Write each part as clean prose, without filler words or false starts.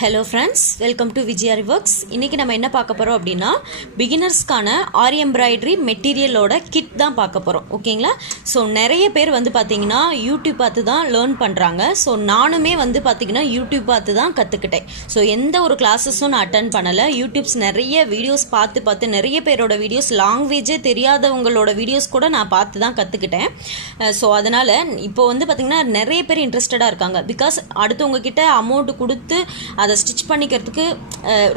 Hello friends, welcome to Vijayari Works. இன்னைக்கு நம்ம என்ன பார்க்க போறோம் அப்படினா beginnersக்கான ஆரி எம்ப்ராய்டரி மெட்டீரியலோட கிட் தான் பார்க்க போறோம். ஓகேங்களா? சோ நிறைய பேர் வந்து பாத்தீங்கன்னா YouTube பார்த்து தான் லேர்ன் பண்றாங்க. சோ நானுமே வந்து பாத்தீங்கன்னா YouTube பார்த்து தான் கத்துக்கிட்டேன். சோ எந்த ஒரு கிளாसेसும் நான் அட்டெண்ட் பண்ணல. YouTube's நிறைய வீடியோஸ் பார்த்து நிறைய பேரோட வீடியோஸ் லாங்குவேஜே தெரியாதவங்களோட வீடியோஸ் கூட நான் பார்த்து தான் கத்துக்கிட்டேன். சோ அதனால இப்போ வந்து பாத்தீங்கன்னா நிறைய பேர் இன்ட்ரஸ்டடா இருக்காங்க. பிகாஸ் அடுத்தவங்க கிட்ட அமௌண்ட் கொடுத்து அதை ஸ்டிச் பண்ணிக்கிறதுக்கு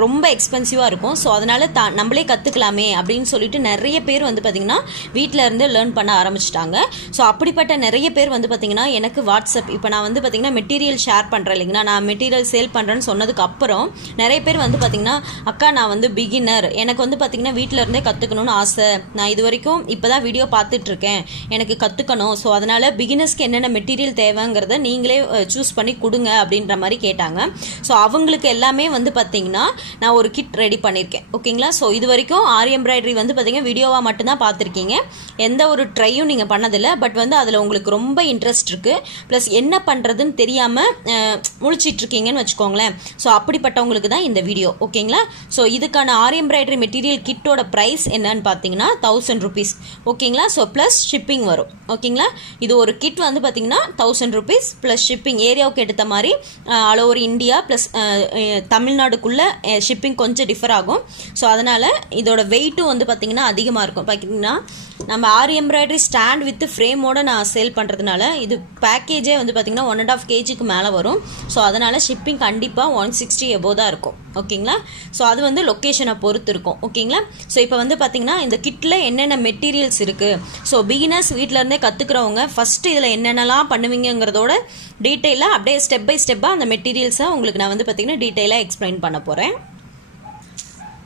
ரொம்ப எக்ஸ்பென்சிவாக இருக்கும். ஸோ அதனால் நம்மளே கற்றுக்கலாமே அப்படின்னு சொல்லிட்டு நிறைய பேர் வந்து பார்த்திங்கன்னா வீட்டில் இருந்து லேர்ன் பண்ண ஆரம்பிச்சிட்டாங்க. ஸோ அப்படிப்பட்ட நிறைய பேர் வந்து பார்த்திங்கன்னா எனக்கு வாட்ஸ்அப் இப்போ நான் வந்து பார்த்திங்கன்னா மெட்டீரியல் ஷேர் பண்ணுறேன் இல்லைங்களா, நான் மெட்டீரியல் சேல் பண்ணுறேன்னு சொன்னதுக்கு அப்புறம் நிறைய பேர் வந்து பார்த்திங்கன்னா அக்கா நான் வந்து பிகினர், எனக்கு வந்து பார்த்திங்கன்னா வீட்டில் இருந்தே கற்றுக்கணும்னு ஆசை, நான் இது வரைக்கும் இப்போ தான் வீடியோ பார்த்துட்ருக்கேன், எனக்கு கற்றுக்கணும், ஸோ அதனால் பிகினர்ஸ்க்கு என்னென்ன மெட்டீரியல் தேவைங்கிறத நீங்களே சூஸ் பண்ணி கொடுங்க அப்படின்ற மாதிரி கேட்டாங்க. ஸோ அவங்களுக்கு எல்லாமே வந்து பார்த்தீங்கன்னா நான் ஒரு கிட் ரெடி பண்ணியிருக்கேன். ஓகேங்களா? ஸோ இது வரைக்கும் ஆரி எம்ப்ராய்டரி வந்து பார்த்தீங்கன்னா வீடியோவாக மட்டும்தான் பார்த்துருக்கீங்க, எந்த ஒரு ட்ரையும் நீங்கள் பண்ணதில்லை. பட் வந்து அதில் உங்களுக்கு ரொம்ப இன்ட்ரெஸ்ட் இருக்குது, ப்ளஸ் என்ன பண்ணுறதுன்னு தெரியாமல் முழிச்சிட்ருக்கீங்கன்னு வச்சுக்கோங்களேன். ஸோ அப்படிப்பட்டவங்களுக்கு தான் இந்த வீடியோ. ஓகேங்களா? ஸோ இதுக்கான ஆரி எம்ப்ராய்டரி மெட்டீரியல் கிட்டோட ப்ரைஸ் என்னன்னு பார்த்தீங்கன்னா 1000 rupees. ஓகேங்களா? ஸோ ப்ளஸ் ஷிப்பிங் வரும். ஓகேங்களா? இது ஒரு கிட் வந்து பார்த்தீங்கன்னா 1000 rupees ப்ளஸ் ஷிப்பிங், ஏரியாவுக்கு எடுத்த மாதிரி ஆல் ஓவர் இந்தியா ப்ளஸ் தமிழ்நாடுக்குள்ள ஷிப்பிங் கொஞ்சம் டிஃபர் ஆகும். ஸோ அதனால் இதோட வெயிட்டும் வந்து பார்த்திங்கன்னா அதிகமாக இருக்கும். பார்த்தீங்கன்னா நம்ம ஆரி எம்ப்ராய்டரி ஸ்டாண்ட் வித் ஃப்ரேமோட நான் சேல் பண்ணுறதுனால இது பேக்கேஜே வந்து பார்த்திங்கன்னா 1.5 kgக்கு மேலே வரும். ஸோ அதனால் ஷிப்பிங் கண்டிப்பாக 160 above தான் இருக்கும். ஓகேங்களா? ஸோ அது வந்து லொக்கேஷனை பொறுத்து இருக்கும். ஓகேங்களா? ஸோ இப்போ வந்து பார்த்திங்கன்னா இந்த கிட்டில் என்னென்ன மெட்டீரியல்ஸ் இருக்குது, ஸோ பிகினர்ஸ் வீட்டிலேருந்தே கற்றுக்கிறவங்க ஃபஸ்ட்டு இதில் என்னென்னலாம் பண்ணுவீங்கிறதோட டீட்டெயிலாக அப்படியே ஸ்டெப் பை ஸ்டெப்பாக அந்த மெட்டீரியல்ஸை உங்களுக்கு நான் வந்து பார்த்திங்கன்னா டீட்டெயிலாக எக்ஸ்பிளைன் பண்ண போகிறேன்.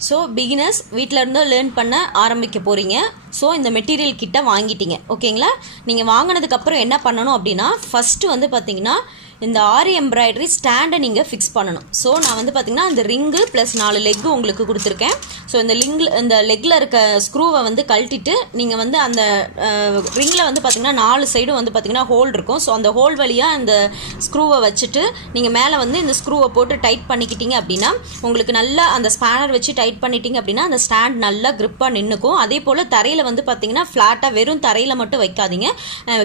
ஸோ பிகினர்ஸ் வீட்டில் இருந்து லேர்ன் பண்ண ஆரம்பிக்க போகிறீங்க. ஸோ இந்த மெட்டீரியல் கிட்ட வாங்கிட்டீங்க. ஓகேங்களா? நீங்கள் வாங்கினதுக்கப்புறம் என்ன பண்ணணும் அப்படின்னா ஃபஸ்ட்டு வந்து பார்த்தீங்கன்னா இந்த ஆரி எம்ப்ராய்டரி ஸ்டாண்டை நீங்கள் ஃபிக்ஸ் பண்ணணும். ஸோ நான் வந்து பார்த்தீங்கன்னா இந்த ரிங்கு ப்ளஸ் 4 லெக்கு உங்களுக்கு கொடுத்துருக்கேன். ஸோ இந்த லெக்கில் இருக்க ஸ்க்ரூவை வந்து கழட்டிட்டு நீங்கள் வந்து அந்த ரிங்கில் வந்து பார்த்தீங்கன்னா 4 சைடும் வந்து பார்த்தீங்கன்னா ஹோல் இருக்கும். ஸோ அந்த ஹோல் வழியாக அந்த ஸ்க்ரூவை வச்சுட்டு நீங்கள் மேலே வந்து இந்த ஸ்க்ரூவை போட்டு டைட் பண்ணிக்கிட்டீங்க அப்படின்னா உங்களுக்கு நல்லா அந்த ஸ்பேனர் வச்சு டைட் பண்ணிட்டீங்க அப்படின்னா அந்த ஸ்டாண்ட் நல்லா கிரிப்பாக நின்றுக்கும். அதே போல் தரையில் வந்து பார்த்தீங்கன்னா ஃப்ளாட்டாக வெறும் தரையில் மட்டும் வைக்காதீங்க,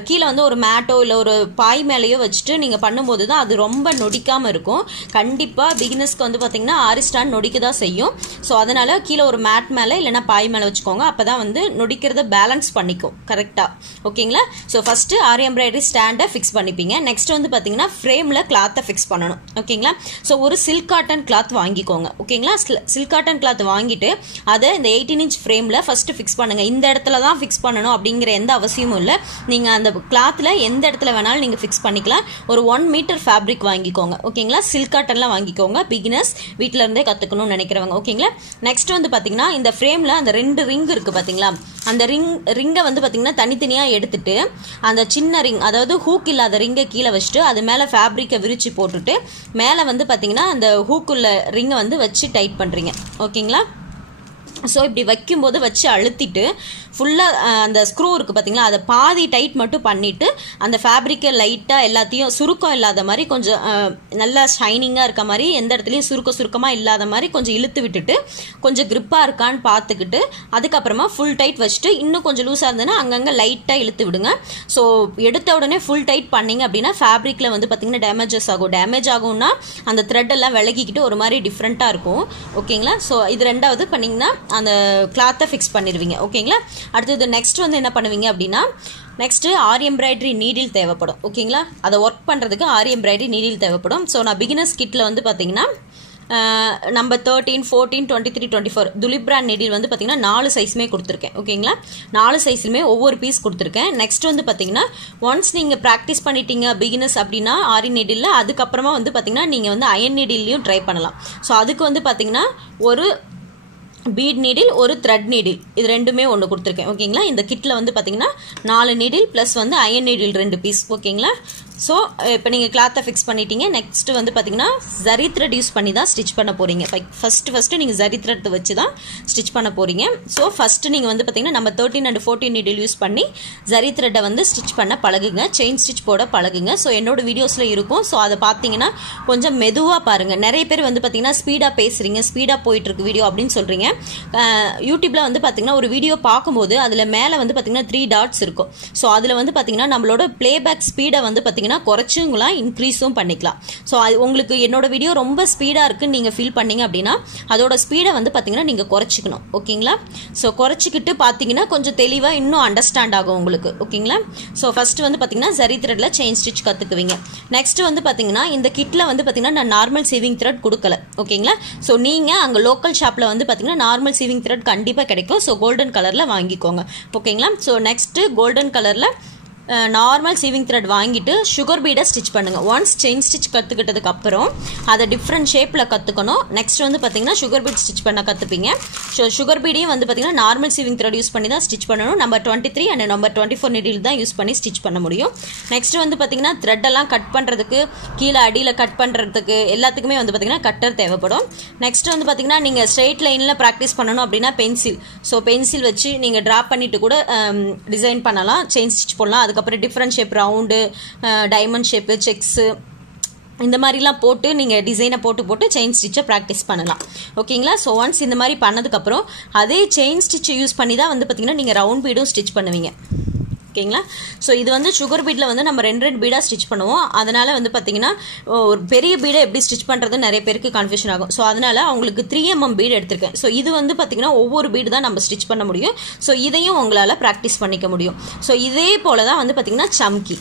கீழே வந்து ஒரு மேட்டோ இல்லை ஒரு பாய் மேலேயோ வச்சுட்டு நீங்கள் பண்ணும்போது தான் அது ரொம்ப நொடிக்காமல் இருக்கும். கண்டிப்பாக பிகினர்ஸ்க்கு வந்து பார்த்தீங்கன்னா ஆரி ஸ்டாண்ட் நொடிக்க தான் செய்யும். ஸோ அதனால் கீழே ஒரு மேட் மேலே இல்லைனா பாய் மேலே வச்சுக்கோங்க, அப்போ தான் வந்து நொடிக்கிறத பேலன்ஸ் பண்ணிக்கும் கரெக்டாக. ஓகேங்களா? ஸோ ஃபஸ்ட்டு ஆரி எம்ப்ராய்டரி ஸ்டாண்டை ஃபிக்ஸ் பண்ணிப்பீங்க. நெக்ஸ்ட் வந்து பார்த்தீங்கன்னா ஃப்ரேமில் கிளாத்தை ஃபிக்ஸ் பண்ணணும். ஓகேங்களா? ஸோ ஒரு சில்க் காட்டன் கிளாத் வாங்கிக்கோங்க. ஓகேங்களா? சில்க் காட்டன் கிளாத் வாங்கிட்டு அதை இந்த 18 inch ஃப்ரேமில் ஃபஸ்ட்டு ஃபிக்ஸ் பண்ணுங்கள். இந்த இடத்துல தான் ஃபிக்ஸ் பண்ணணும் அப்படிங்கிற எந்த அவசியமும் இல்லை. நீங்கள் அந்த கிளாத்தில் எந்த இடத்துல வேணாலும் நீங்கள் ஃபிக்ஸ் பண்ணிக்கலாம். ஒரு 1 மீட்டர் ஃபேப்ரிக் வாங்கிக்கோங்க. ஓகேங்களா? சில்க் காட்டன்லாம் வாங்கிக்கோங்க பிகினர்ஸ் வீட்டில் இருந்தே கற்றுக்கணும்னு நினைக்கிறவங்க. ஓகேங்களா? நெக்ஸ்ட் வந்து பார்த்தீங்கன்னா இந்த ஃப்ரேமில் அந்த 2 ரிங் இருக்குது பார்த்தீங்களா, அந்த ரிங்கை வந்து பார்த்தீங்கன்னா தனித்தனியாக எடுத்துட்டு அந்த சின்ன ரிங், அதாவது ஹூக் இல்லாத ரிங்கை கீழே வச்சுட்டு அது மேலே ஃபேப்ரிக்கை விரித்து போட்டுட்டு மேலே வந்து பார்த்தீங்கன்னா அந்த ஹூக்குள்ள ரிங்கை வந்து வச்சு டைட் பண்ணுறீங்க. ஓகேங்களா? ஸோ இப்படி வைக்கும்போது வச்சு அழுத்திட்டு ஃபுல்லாக அந்த ஸ்க்ரூ இருக்குது பார்த்தீங்களா, அதை பாதி டைட் மட்டும் பண்ணிவிட்டு அந்த ஃபேப்ரிக்கை லைட்டாக எல்லாத்தையும் சுருக்கம் இல்லாத மாதிரி கொஞ்சம் நல்லா ஷைனிங்காக இருக்க மாதிரி, எந்த இடத்துலையும் சுருக்கமாக இல்லாத மாதிரி கொஞ்சம் இழுத்து விட்டுட்டு கொஞ்சம் கிரிப்பாக இருக்கான்னு பார்த்துக்கிட்டு அதுக்கப்புறமா ஃபுல் டைட் வச்சுட்டு இன்னும் கொஞ்சம் லூஸாக இருந்ததுன்னா அங்கங்கே லைட்டாக இழுத்து விடுங்க. ஸோ எடுத்த உடனே ஃபுல் டைட் பண்ணிங்க அப்படின்னா ஃபேப்ரிக்கில் வந்து பார்த்திங்கன்னா டேமேஜ் ஆகும்னா அந்த த்ரெட் எல்லாம் விலகிக்கிட்டு ஒரு மாதிரி டிஃப்ரெண்ட்டாக இருக்கும். ஓகேங்களா? ஸோ இது ரெண்டாவது பண்ணிங்கன்னா அந்த கிளாத்தை ஃபிக்ஸ் பண்ணிடுவீங்க. ஓகேங்களா? அடுத்தது நெக்ஸ்ட் வந்து என்ன பண்ணுவீங்க அப்படின்னா நெக்ஸ்ட்டு ஆரி எம்ப்ராய்டரி நீடில் தேவைப்படும். ஓகேங்களா? அதை ஒர்க் பண்ணுறதுக்கு ஆரி எம்ப்ராய்டரி நீடில் தேவைப்படும். ஸோ நான் பிகினர்ஸ் கிட்டில் வந்து பார்த்தீங்கன்னா நம்பர் 13, 14, 23, 24 துலிப் பிராண்ட் நீடில் வந்து பார்த்தீங்கன்னா 4 சைஸுமே கொடுத்துருக்கேன். ஓகேங்களா? 4 சைஸ்லுமே ஒவ்வொரு பீஸ் கொடுத்துருக்கேன். நெக்ஸ்ட் வந்து பார்த்தீங்கன்னா ஒன்ஸ் நீங்கள் ப்ராக்டிஸ் பண்ணிட்டீங்க பிகினர்ஸ் அப்படின்னா ஆரி நீடில், அதுக்கப்புறமா வந்து பார்த்தீங்கன்னா நீங்கள் வந்து அயன் நீடில்லையும் ட்ரை பண்ணலாம். ஸோ அதுக்கு வந்து பார்த்தீங்கன்னா ஒரு பீட் நீடில் ஒரு த்ரெட் நீடில் இது ரெண்டுமே ஒன்று கொடுத்துருக்கேன். ஓகேங்களா? இந்த கிட்டில் வந்து பார்த்தீங்கன்னா 4 நீடில் ப்ளஸ் வந்து அயன் நீடில் 2 பீஸ். ஓகேங்களா? ஸோ இப்போ நீங்கள் கிளாத்தை ஃபிக்ஸ் பண்ணிட்டீங்க. நெக்ஸ்ட்டு வந்து பார்த்தீங்கன்னா ஜரி த்ரெட் யூஸ் பண்ணி தான் ஸ்டிச் பண்ண போகிறீங்க. ஃபஸ்ட்டு நீங்கள் ஜரி த்ரெட் வச்சு தான் ஸ்டிச் பண்ண போகிறீங்க. ஸோ ஃபஸ்ட்டு நீங்கள் வந்து பார்த்தீங்கன்னா நம்ம 13 and 14 நீடில் யூஸ் பண்ணி ஜரி த்ரெட்டை வந்து ஸ்டிச் பண்ண பழகுங்க, செயின் ஸ்டிச் போட பழகுங்க. ஸோ என்னோட வீடியோஸில் இருக்கும். ஸோ அதை பார்த்தீங்கன்னா கொஞ்சம் மெதுவாக பாருங்கள். நிறைய பேர் வந்து பார்த்தீங்கன்னா ஸ்பீடாக பேசுகிறீங்க, ஸ்பீடாக போயிட்டுருக்கு வீடியோ அப்படின்னு சொல்கிறீங்க. யூடியூப்பில் வந்து பார்த்தீங்கன்னா ஒரு வீடியோ பார்க்கும்போது அதில் மேலே வந்து பார்த்தீங்கன்னா 3 டாட்ஸ் இருக்கும். ஸோ அதில் வந்து பார்த்தீங்கன்னா நம்மளோட பிளேபேக் ஸ்பீடை வந்து பார்த்தீங்கன்னா குறைச்சுங்களாம் இன்க்ரீஸும் பண்ணிக்கலாம். ஸோ அது உங்களுக்கு என்னோட வீடியோ ரொம்ப ஸ்பீடாக இருக்குன்னு நீங்கள் ஃபீல் பண்ணீங்க அப்படின்னா அதோட ஸ்பீடை வந்து பார்த்தீங்கன்னா நீங்கள் குறைச்சிக்கணும். ஓகேங்களா? ஸோ குறைச்சிக்கிட்டு பார்த்தீங்கன்னா கொஞ்சம் தெளிவாக இன்னும் அண்டர்ஸ்டாண்ட் ஆகும் உங்களுக்கு. ஓகேங்களா? ஸோ ஃபஸ்ட்டு வந்து பார்த்தீங்கன்னா ஜரி த்ரெட்டில் செயின் ஸ்டிச் கற்றுக்குவீங்க. நெக்ஸ்ட் வந்து பார்த்தீங்கன்னா இந்த கிட்டில் வந்து பார்த்தீங்கன்னா நான் நார்மல் சீவிங் த்ரெட் கொடுக்கல. ஓகேங்களா? ஸோ நீங்கள் அங்கே லோக்கல் ஷாப்பில் வந்து பார்த்தீங்கன்னா நார்மல் சீவிங் த்ரெட் கண்டிப்பாக கிடைக்கும். ஸோ கோல்டன் கலரில் வாங்கிக்கோங்க. ஓகேங்களா? ஸோ நெக்ஸ்ட்டு கோல்டன் கலரில் நார்மல் சீவிங் த்ரெட் வாங்கிட்டு சுகர் பீடை ஸ்டிச் பண்ணுங்கள். ஒன்ஸ் செயின் ஸ்டிச் கற்றுக்கிட்டதுக்கு அப்புறம் அதை டிஃப்ரெண்ட் ஷேப்பில் கற்றுக்கணும். நெக்ஸ்ட் வந்து பார்த்தீங்கன்னா சுகர் பீட் ஸ்டிச் பண்ண கற்றுப்பீங்க. ஸோ சுகர் பீடையும் வந்து பார்த்தீங்கன்னா நார்மல் சீவிங் த்ரெட் யூஸ் பண்ணி தான் ஸ்டிச் பண்ணணும். நம்பர் 23 and நம்பர் 24 நீடில் தான் யூஸ் பண்ணி ஸ்டிச் பண்ண முடியும். நெக்ஸ்ட் வந்து பார்த்தீங்கன்னா த்ரெட்டெல்லாம் கட் பண்ணுறதுக்கு, கீழே அடியில் கட் பண்ணுறதுக்கு எல்லாத்துக்குமே வந்து பார்த்தீங்கன்னா கட்டர் தேவைப்படும். நெக்ஸ்ட் வந்து பார்த்தீங்கன்னா நீங்கள் ஸ்ட்ரெயிட் லைனில் ப்ராக்டிஸ் பண்ணணும் அப்படின்னா பென்சில். ஸோ பென்சில் வச்சு நீங்கள் ட்ரா பண்ணிவிட்டு கூட டிசைன் பண்ணலாம், செயின் ஸ்டிச் போடலாம். அதுக்கப்புறம் different shape, round, diamond shape, sex, இந்த மாதிரிலாம் போட்டு நீங்கள் டிசைனை போட்டு செயின் ஸ்டிச்சை ப்ராக்டிஸ் பண்ணலாம். ஓகேங்களா? ஸோ ஒன்ஸ் இந்த மாதிரி பண்ணதுக்கப்புறம் அதே செயின் ஸ்டிச்சை யூஸ் பண்ணி தான் வந்து பார்த்தீங்கன்னா நீங்கள் ரவுண்ட் பீடும் ஸ்டிச் பண்ணுவீங்க. ஓகேங்களா? ஸோ இது வந்து சுகர் பீடில் வந்து நம்ம 2 பீடாக ஸ்டிச் பண்ணுவோம். அதனால் வந்து பார்த்தீங்கன்னா ஒரு பெரிய பீடை எப்படி ஸ்டிச் பண்ணுறது நிறைய பேருக்கு கன்ஃபியூஷன் ஆகும். ஸோ அதனால் அவங்களுக்கு 3mm பீடு எடுத்திருக்கேன். ஸோ இது வந்து பார்த்தீங்கன்னா ஒவ்வொரு பீடு தான் நம்ம ஸ்டிச் பண்ண முடியும். ஸோ இதையும் உங்களால் ப்ராக்டிஸ் பண்ணிக்க முடியும். ஸோ இதே போல் தான் வந்து பார்த்தீங்கன்னா சம்கி.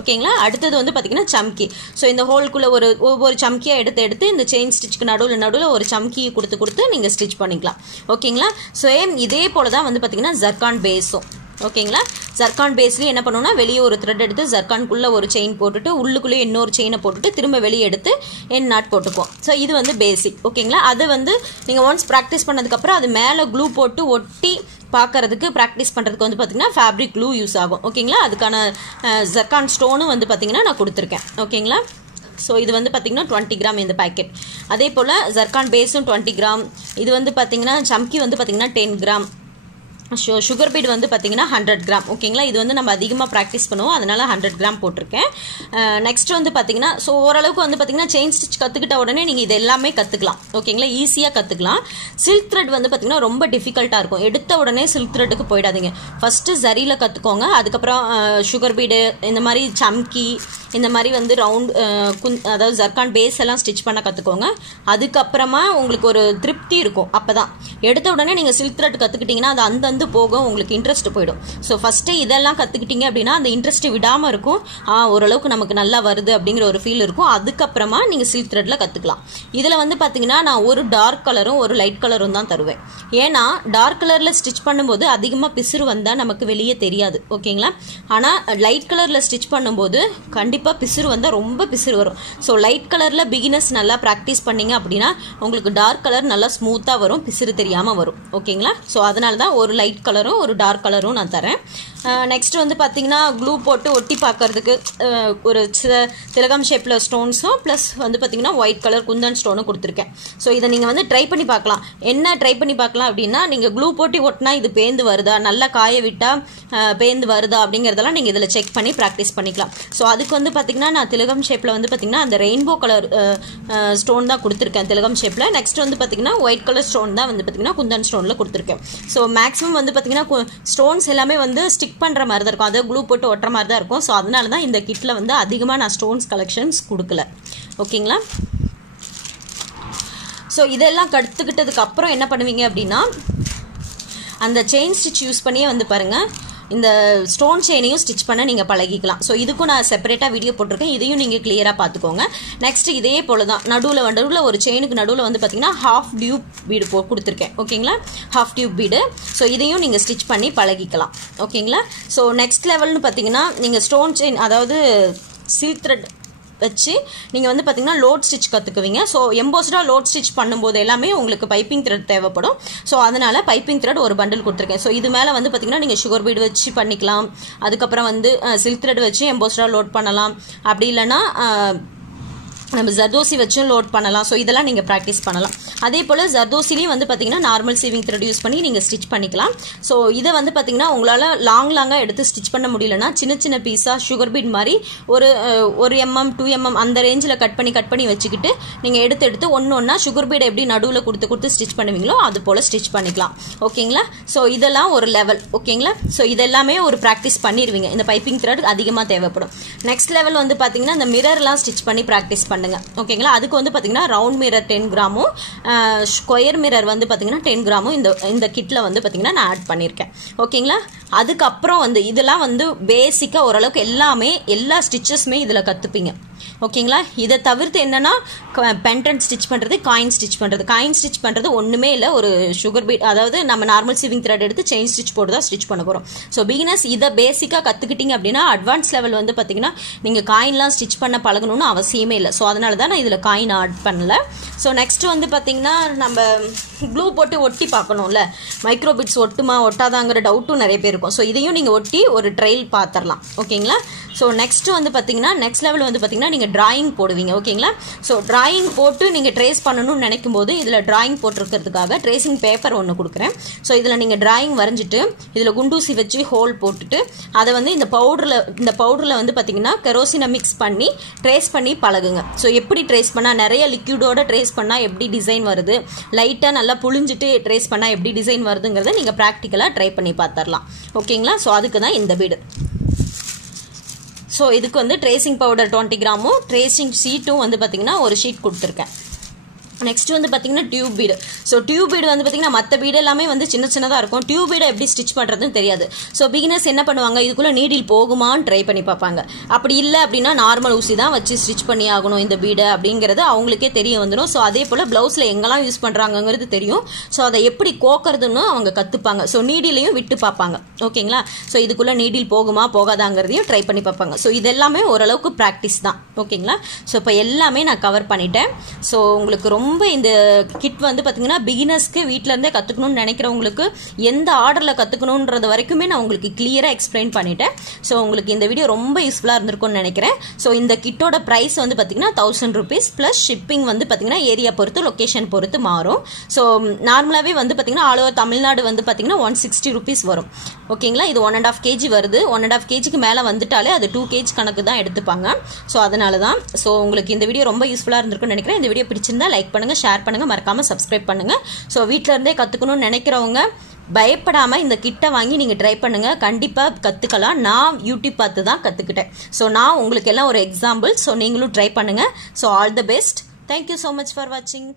ஓகேங்களா? அடுத்தது வந்து பார்த்தீங்கன்னா சம்கி. ஸோ இந்த ஹோல்குள்ளே ஒவ்வொரு சம்கியாக எடுத்து இந்த செயின் ஸ்டிச்சுக்கு நடுவில் ஒரு சம்கியை கொடுத்து நீங்கள் ஸ்டிச் பண்ணிக்கலாம். ஓகேங்களா? சேம் இதே போல் தான் வந்து பார்த்தீங்கன்னா ஜர்கான் பேஸும். ஓகேங்களா? ஜர்கான் பேஸ்லேயும் என்ன பண்ணுவோம்னா வெளியே ஒரு த்ரெட் எடுத்து ஜர்கான்குள்ளே ஒரு செயின் போட்டுட்டு உள்ளுக்குள்ளேயே இன்னொரு செயினை போட்டுட்டு திரும்ப வெளியே எடுத்து என் நாட் போட்டுப்போம். ஸோ இது வந்து பேசிக். ஓகேங்களா? அது வந்து நீங்கள் ஒன்ஸ் ப்ராக்டிஸ் பண்ணதுக்கப்புறம் அது மேலே க்ளூ போட்டு ஒட்டி பார்க்கறதுக்கு ப்ராக்டிஸ் பண்ணுறதுக்கு வந்து பார்த்தீங்கன்னா ஃபேப்ரிக் க்ளூ யூஸ் ஆகும். ஓகேங்களா? அதுக்கான ஜர்கான் ஸ்டோனும் வந்து பார்த்தீங்கன்னா நான் கொடுத்துருக்கேன். ஓகேங்களா? ஸோ இது வந்து பார்த்தீங்கன்னா 20 கிராம் இந்த பேக்கெட். அதே போல் ஜர்கான் பேஸும் 20 கிராம். இது வந்து பார்த்தீங்கன்னா சம்கி வந்து பார்த்தீங்கன்னா 10 கிராம். சுகர் பீட் வந்து பார்த்தீங்கன்னா 100 கிராம். ஓகேங்களா? இது வந்து நம்ம அதிகமாக ப்ராக்டிஸ் பண்ணுவோம், அதனால் 100 கிராம் போட்டிருக்கேன். நெக்ஸ்ட் வந்து பார்த்தீங்கன்னா ஸோ ஓரளவுக்கு வந்து பார்த்தீங்கன்னா செயின் ஸ்டிச் கற்றுக்கிட்ட உடனே நீங்கள் இது எல்லாமே கற்றுக்கலாம். ஓகேங்களா? ஈஸியாக கற்றுக்கலாம். சில்க் த்ரெட் வந்து பார்த்தீங்கன்னா ரொம்ப டிஃபிகல்ட்டாக இருக்கும். எடுத்த உடனே சில்க் த்ரெட்டுக்கு போயிடாதீங்க. ஃபஸ்ட்டு ஜரியில் கற்றுக்கோங்க. அதுக்கப்புறம் சுகர் பீடு, இந்த மாதிரி சம்கி, இந்த மாதிரி வந்து ரவுண்ட் அதாவது ஜர்கான் பேஸ் எல்லாம் ஸ்டிச் பண்ண கற்றுக்கோங்க. அதுக்கப்புறமா உங்களுக்கு ஒரு திருப்தி இருக்கும். அப்போ தான் எடுத்த உடனே நீங்கள் சில்க் த்ரெட் கற்றுக்கிட்டிங்கன்னா அது அந்தந்து போகும், உங்களுக்கு இன்ட்ரெஸ்ட் போயிடும். ஸோ ஃபஸ்ட்டு இதெல்லாம் கற்றுக்கிட்டீங்க அப்படின்னா அந்த இன்ட்ரெஸ்ட்டு விடாமல் இருக்கும். ஓரளவுக்கு நமக்கு நல்லா வருது அப்படிங்கிற ஒரு ஃபீல் இருக்கும். அதுக்கப்புறமா நீங்கள் சில்க் த்ரெட்டில் கற்றுக்கலாம். இதில் வந்து பார்த்தீங்கன்னா நான் ஒரு டார்க் கலரும் ஒரு லைட் கலரும் தான் தருவேன். ஏன்னா டார்க் கலரில் ஸ்டிச் பண்ணும்போது அதிகமாக பிசுறு வந்தால் நமக்கு வெளியே தெரியாது. ஓகேங்களா? ஆனால் லைட் கலரில் ஸ்டிச் பண்ணும்போது கண்டிப்பாக பிசுறு வந்தால் ரொம்ப பிசுறு வரும். ஸோ லைட் கலரில் பிகினர்ஸ் நல்லா ப்ராக்டிஸ் பண்ணிங்க அப்படின்னா உங்களுக்கு டார்க் கலர் நல்லா ஸ்மூத்தாக வரும், பிசுறு தெரியாமல் வரும். ஓகேங்களா? ஸோ அதனால தான் ஒரு லைட் கலரும் ஒரு டார்க் கலரும் நான் தரேன். நெக்ஸ்ட் வந்து பார்த்தீங்கன்னா க்ளூ போட்டு ஒட்டி பார்க்கறதுக்கு ஒரு திலகம் ஷேப்பில் ஸ்டோன்ஸும் ப்ளஸ் வந்து பார்த்தீங்கன்னா ஒயிட் கலர் குந்தன் ஸ்டோனும் கொடுத்துருக்கேன். ஸோ இதை நீங்கள் வந்து ட்ரை பண்ணி பார்க்கலாம். என்ன ட்ரை பண்ணி பார்க்கலாம் அப்படின்னா நீங்கள் க்ளூ போட்டு ஒட்டினா இது பேந்து வருதா, நல்லா காய விட்டால் பேந்து வருதா அப்படிங்கிறதெல்லாம் நீங்கள் இதில் செக் பண்ணி ப்ராக்டிஸ் பண்ணிக்கலாம். ஸோ அதுக்கு வந்து பார்த்தீங்கன்னா நான் திலகம் ஷேப்பில் வந்து பார்த்தீங்கன்னா அந்த ரெயின்போ கலர் ஸ்டோன் தான் கொடுத்துருக்கேன் திலகம் ஷேப்பில். நெக்ஸ்ட் வந்து பார்த்தீங்கன்னா ஒயிட் கலர் ஸ்டோன் தான் வந்து பார்த்தீங்கன்னா குந்தன் ஸ்டோனில் கொடுத்துருக்கேன். ஸோ மேக்ஸிமம் வந்து பார்த்தீங்கன்னா ஸ்டோன்ஸ் எல்லாமே வந்து ஸ்டிக் பண்ணுற மாதிரி தான் இருக்கும், அதாவது க்ளூ போட்டு ஒட்டுற மாதிரி தான் இருக்கும். ஸோ அதனால தான் இந்த கிட்டில் வந்து அதிகமாக நான் ஸ்டோன்ஸ் கலெக்ஷன்ஸ் கொடுக்கல. ஓகேங்களா? ஸோ இதெல்லாம் கற்றுக்கிட்டதுக்கு அப்புறம் என்ன பண்ணுவீங்க அப்படின்னா அந்த செயின் ஸ்டிச் யூஸ் பண்ணியே வந்து பாருங்கள் இந்த ஸ்டோன் செயினையும் ஸ்டிச் பண்ண நீங்கள் பழகிக்கலாம். ஸோ இதுக்கும் நான் செப்பரேட்டாக வீடியோ போட்டிருக்கேன், இதையும் நீங்கள் கிளியராக பார்த்துக்கோங்க. நெக்ஸ்ட் இதே போல் தான் நடுவில் ஒரு செயினுக்கு நடுவில் வந்து பார்த்தீங்கன்னா ஹாஃப் டியூப் பீடு கொடுத்துருக்கேன். ஓகேங்களா? Half tube bead. ஸோ இதையும் நீங்கள் ஸ்டிச் பண்ணி பழகிக்கலாம். ஓகேங்களா? ஸோ நெக்ஸ்ட் லெவல்னு பார்த்தீங்கன்னா நீங்கள் ஸ்டோன் செயின், அதாவது சில்க் த்ரெட் வச்சு நீங்கள் வந்து பார்த்தீங்கன்னா லோட் ஸ்டிச் கற்றுக்குவீங்க. ஸோ எம்போஸ்டாக லோட் ஸ்டிச் பண்ணும்போது எல்லாமே உங்களுக்கு பைப்பிங் த்ரெட் தேவைப்படும். ஸோ அதனால் பைப்பிங் த்ரெட் ஒரு பண்டில் கொடுத்துருக்கேன். ஸோ இது மேலே வந்து பார்த்தீங்கன்னா நீங்கள் சுகர் பீடு வச்சு பண்ணிக்கலாம். அதுக்கப்புறம் வந்து சில்க் த்ரெட் வச்சு எம்போஸ்டாக லோட் பண்ணலாம். அப்படி இல்லைன்னா நம்ம ஜர்தோசி வச்சும் லோட் பண்ணலாம். ஸோ இதெல்லாம் நீங்கள் ப்ராக்டிஸ் பண்ணலாம். அதே போல் ஜர்தோசிலையும் வந்து பார்த்தீங்கன்னா நார்மல் சீவிங் த்ரெட் யூஸ் பண்ணி நீங்கள் ஸ்டிச் பண்ணிக்கலாம். ஸோ இதை வந்து பார்த்தீங்கன்னா உங்களால் லாங்காக எடுத்து ஸ்டிச் பண்ண முடியலன்னா சின்ன சின்ன பீஸாக சுகர் பீட் மாதிரி ஒரு mm 2 mm அந்த ரேஞ்சில் கட் பண்ணி வச்சுக்கிட்டு நீங்கள் எடுத்து ஒன்றா சுகர் பீடை எப்படி நடுவில் கொடுத்து ஸ்டிச் பண்ணுவீங்களோ அது போல் ஸ்டிச் பண்ணிக்கலாம். ஓகேங்களா? ஸோ இதெல்லாம் ஒரு லெவல். ஓகேங்களா? ஸோ இதெல்லாமே ஒரு ப்ராக்டிஸ் பண்ணிடுவீங்க. இந்த பைப்பிங் த்ரெட் அதிகமாக தேவைப்படும். நெக்ஸ்ட் லெவல் வந்து பார்த்தீங்கன்னா இந்த மிரர்லாம் ஸ்டிச் பண்ணி ப்ராக்டிஸ் பண்ணுங்க. ஓகேங்களா? அதுக்கு வந்து பார்த்தீங்கன்னா ரவுண்ட் மிரர் 10 கிராமும் ஸ்கொயர் மிரர் வந்து பார்த்தீங்கன்னா 10 கிராமும் இந்த கிட்டில் வந்து பார்த்தீங்கன்னா நான் ஆட் பண்ணியிருக்கேன். ஓகேங்களா? அதுக்கப்புறம் வந்து இதெல்லாம் வந்து பேசிக்காக ஓரளவுக்கு எல்லா ஸ்டிச்சஸுமே இதில் கற்றுப்பீங்க. ஓகேங்களா? இதை தவிர்த்து என்னன்னா பென்டன் ஸ்டிச் பண்ணுறது, காயின் ஸ்டிச் பண்ணுறது ஒன்றுமே இல்லை. ஒரு சுகர் பீட், அதாவது நம்ம நார்மல் சீவிங் த்ரெட் எடுத்து செயின் ஸ்டிச் போட்டு தான் ஸ்டிச் பண்ண போகிறோம். ஸோ பிகினர்ஸ் இதை பேசிக்காக கற்றுக்கிட்டீங்க அப்படின்னா அட்வான்ஸ் லெவல் வந்து பார்த்தீங்கன்னா நீங்கள் காயின்லாம் ஸ்டிச் பண்ண பழகணும்னு அவசியமே இல்லை. ஸோ அதனால தான் நான் இதில் காயின் ஆட் பண்ணல. ஸோ நெக்ஸ்ட் வந்து பார்த்தீங்கன்னா நம்ம க்ளூ போட்டு ஒட்டி பார்க்கணும்ல, மைக்ரோ பிட்ஸ் ஒட்டுமா ஒட்டாதாங்கிற டவுட்டும் நிறைய பேர் இருக்கும். ஸோ இதையும் நீங்கள் ஒட்டி ஒரு ட்ரையல் பார்த்துடலாம். ஓகேங்களா? ஸோ நெக்ஸ்ட் வந்து பார்த்தீங்கன்னா நெக்ஸ்ட் லெவல் வந்து பார்த்தீங்கன்னா நீங்கள் டிராயிங் போடுவீங்க. ஓகேங்களா? ஸோ டிராயிங் போட்டு நீங்கள் ட்ரேஸ் பண்ணணும்னு நினைக்கும் போது இதில் டிராயிங் போட்டிருக்கிறதுக்காக ட்ரேசிங் பேப்பர் ஒன்று கொடுக்குறேன். ஸோ இதில் நீங்கள் டிராயிங் வரைஞ்சிட்டு இதில் குண்டூசி வச்சு ஹோல் போட்டுட்டு அதை வந்து இந்த பவுடரில் வந்து பார்த்தீங்கன்னா கெரோசினை மிக்ஸ் பண்ணி ட்ரேஸ் பண்ணி பழகுங்க. ஸோ எப்படி ட்ரேஸ் பண்ணால், நிறைய லிக்யூடோட ட்ரேஸ் பண்ணால் எப்படி டிசைன் வருது, லைட்டாக நல்லா புழிஞ்சிட்டு ட்ரேஸ் பண்ணால் எப்படி டிசைன் வருதுங்கிறத நீங்கள் ப்ராக்டிக்கலாக ட்ரை பண்ணி பார்த்துடலாம். ஓகேங்களா? ஸோ அதுக்கு தான் இந்த வீடு. ஸோ இதுக்கு வந்து ட்ரேசிங் பவுடர் 20 கிராமும் ட்ரேசிங் ஷீட்டும் வந்து பார்த்தீங்கன்னா ஒரு ஷீட் கொடுத்துருக்கேன். நெக்ஸ்ட் வந்து பார்த்தீங்கன்னா tube bead. So tube bead வந்து பார்த்தீங்கன்னா மற்ற பீடு எல்லாமே வந்து சின்னதாக இருக்கும். டியூப் பீடை எப்படி ஸ்டிச் பண்ணுறதுன்னு தெரியாது. ஸோ பிகினர்ஸ் என்ன பண்ணுவாங்க, இதுக்குள்ளே நீடில் போகுமான்னு ட்ரை பண்ணி பார்ப்பாங்க. அப்படி இல்லை அப்படின்னா நார்மல் ஊசி தான் வச்சு ஸ்டிச் பண்ணி ஆகணும் இந்த பீடை அப்படிங்கிறது அவங்களுக்கே தெரிய வந்துடும். ஸோ அதே போல் ப்ளவுஸில் எங்கெல்லாம் யூஸ் பண்ணுறாங்கிறது தெரியும். ஸோ அதை எப்படி கோக்கிறதுன்னு அவங்க கற்றுப்பாங்க. ஸோ நீடிலையும் விட்டு பார்ப்பாங்க. ஓகேங்களா? ஸோ இதுக்குள்ளே நீடில் போகுமா போகாதாங்கிறதையும் ட்ரை பண்ணி பார்ப்பாங்க. ஸோ இதெல்லாமே ஓரளவுக்கு ப்ராக்டிஸ் தான். ஓகேங்களா? ஸோ இப்போ எல்லாமே நான் கவர் பண்ணிட்டேன். ஸோ உங்களுக்கு ரொம்ப இந்த கிட் வந்து பார்த்தீங்கன்னா பிகினர்ஸ்க்கு வீட்டில் இருந்தே கற்றுக்கணும்னு நினைக்கிறவங்களுக்கு எந்த ஆர்டரில் கற்றுக்கணுன்றது வரைக்குமே நான் உங்களுக்கு கிளியராக எக்ஸ்பிளைன் பண்ணிட்டேன். ஸோ உங்களுக்கு இந்த வீடியோ ரொம்ப யூஸ்ஃபுல்லாக இருந்திருக்கும்னு நினைக்கிறேன். ஸோ இந்த கிட்டோட ப்ரைஸ் வந்து பார்த்தீங்கன்னா 1000 rupees ப்ளஸ் ஷிப்பிங் வந்து பார்த்தீங்கன்னா ஏரியா பொறுத்து லொக்கேஷன் பொறுத்து மாறும். ஸோ நார்மலாகவே வந்து பார்த்தீங்கன்னா ஆல் ஓவர் தமிழ்நாடு வந்து பார்த்தீங்கன்னா 160 rupees வரும். ஓகேங்களா? இது 1.5 kg வருது. 1.5 kgக்கு மேலே வந்துட்டாலே அது 2 kg கணக்கு தான் எடுத்துப்பாங்க. ஸோ அதனால தான். ஸோ உங்களுக்கு இந்த வீடியோ ரொம்ப யூஸ்ஃபுல்லாக இருந்திருக்கும்னு நினைக்கிறேன். இந்த வீடியோ பிடிச்சிருந்தா லைக் பண்ணுங்கள், ஷேர் பண்ணுங்கள், மறக்காமல் சப்ஸ்கிரைப் பண்ணுங்கள். ஸோ வீட்டில் இருந்தே கற்றுக்கணும்னு நினைக்கிறவங்க பயப்படாமல் இந்த கிட்டை வாங்கி நீங்கள் ட்ரை பண்ணுங்கள். கண்டிப்பாக கற்றுக்கலாம். நான் யூடியூப் பார்த்து தான் கற்றுக்கிட்டேன். ஸோ நான் உங்களுக்கு எல்லாம் ஒரு எக்ஸாம்பிள். ஸோ நீங்களும் ட்ரை பண்ணுங்கள். So all the best. Thank you so much for வாட்சிங்.